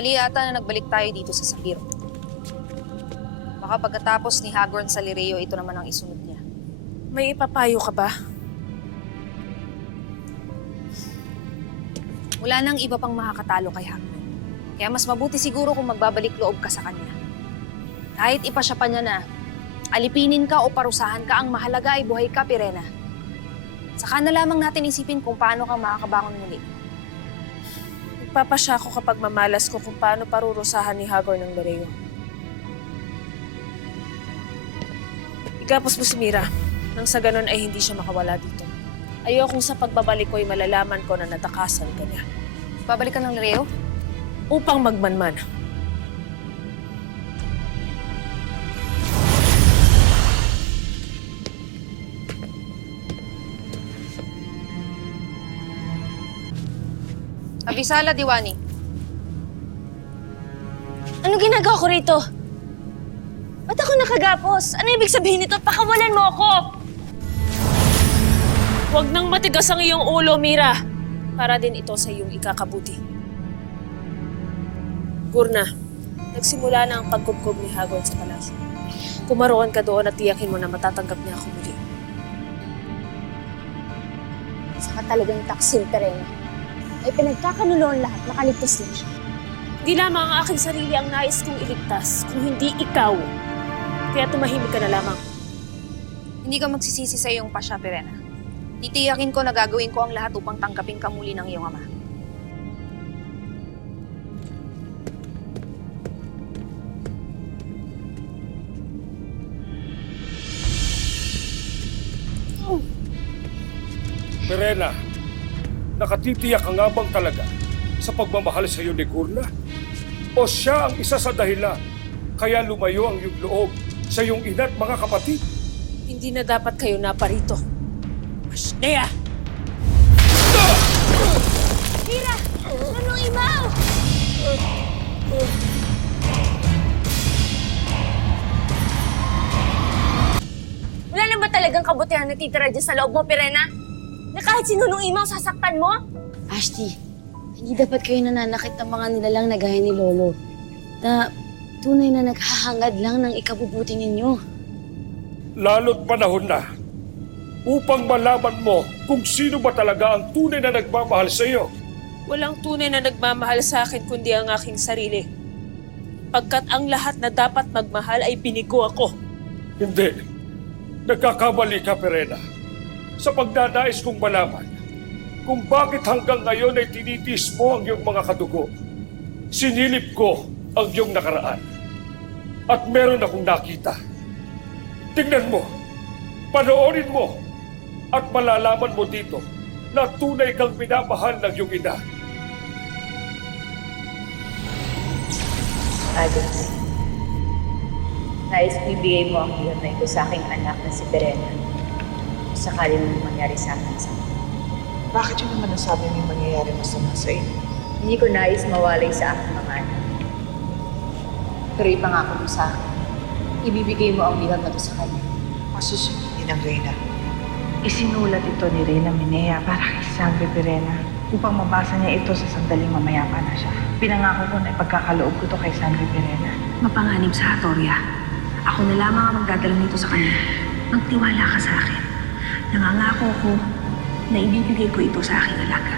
Mali ata na nagbalik tayo dito sa Sapiro. Baka pagkatapos ni Hagorn sa Lireo, ito naman ang isunod niya. May ipapayo ka ba? Wala nang iba pang makakatalo kay Hagorn. Kaya mas mabuti siguro kung magbabalik loob ka sa kanya. Kahit ipasya pa niya na, alipinin ka o parusahan ka, ang mahalaga ay buhay ka, Pirena. Saka na lamang natin isipin kung paano ka makakabangon muli. Nagpapasya ako kapag mamalas ko kung paano parurusahan ni Hagorn ng Lireo. Igapos mo si Mira, nang sa ganun ay hindi siya makawala dito. Ayokong sa pagbabalik ko ay malalaman ko na natakasan ka niya. Babalik ka ng Lireo? Upang magmanman. Abisala, Diwani. Ano ginagawa ko rito? Ba't ako nakagapos? Ano ibig sabihin nito? Pakawalan mo ako! Huwag nang matigas ang iyong ulo, Mira. Para din ito sa iyong ikakabuti. Gurna, nagsimula na ang pagkubkob ni Hagorn sa palasyo. Kumaroon ka doon at tiyakin mo na matatanggap niya ako muli. Saka talagang taksil, Pirena. Ay pinagkakanuloan lahat, makaligtas lang siya. Hindi lamang ang aking sarili ang nais kong iligtas, kung hindi ikaw. Kaya tumahimik ka na lamang. Hindi ka magsisisi sa iyong pasya, Pirena. Titiyakin ko na gagawin ko ang lahat upang tanggapin ka muli ng iyong ama. Pirena, nakatitiyak ka nga bang talaga sa pagmamahal sa iyo ni Gurna? O siya ang isa sa dahilan kaya lumayo ang iyong loob sa iyong ina't mga kapatid? Hindi na dapat kayo naparito. Ashnea! Mira! Anong imaw? Wala na ba talagang kabutihan na titira dyan sa loob mo, Pirena? Na kahit sinunong imaw, sasaktan mo? Ashley, hindi dapat kayo nananakit ng mga nilalang na gaya ni Lolo. Na tunay na naghahangad lang ng ikabubuti ninyo. Lalo't panahon na upang malaman mo kung sino ba talaga ang tunay na nagmamahal sa iyo. Walang tunay na nagmamahal sa akin kundi ang aking sarili. Pagkat ang lahat na dapat magmahal ay binigo ako. Hindi. Nagkakamali ka, Pirena, sa pagdadais kong malaman kung bakit hanggang ngayon ay tinitis mo ang iyong mga kadugo. Sinilip ko ang iyong nakaraan at meron akong nakita. Tingnan mo, panoorin mo, at malalaman mo dito na tunay kang minamahal ng iyong ina. Agos, nais ko ibigay mo ang iyon na ito sa aking anak na si Pirena. Sakali mo mangyari sa akin sa Bakit yun naman nasabi may mangyayari masama sa inyo? Hindi ko nais mawalay sa aking mga anak. Pero ipangako mo sa akin, ibibigay mo ang bilang na ito sa kanya. Masusundin ang Reyna. Isinulat ito ni Reyna Minea para kay Sangre Pirena upang mabasa niya ito sa sandaling mamaya-pa na siya. Pinangako ko na ipagkakaloob ko to kay Sangre Pirena. Mapanganib sa Hatoria. Ako na lamang ang magdadala nito sa kanya. Magtiwala ka sa akin. Nangangako ko na ibibigay ko ito sa aking alaga.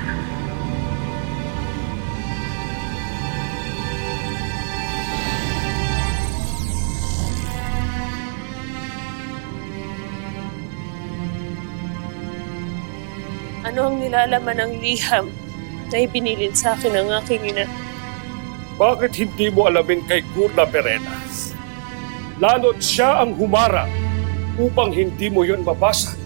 Ano ang nilalaman ng liham na ibinilin sa akin ng aking ina? Bakit hindi mo alamin kay Gurna, Pirena? Lalo't siya ang humarang upang hindi mo yon mabasa.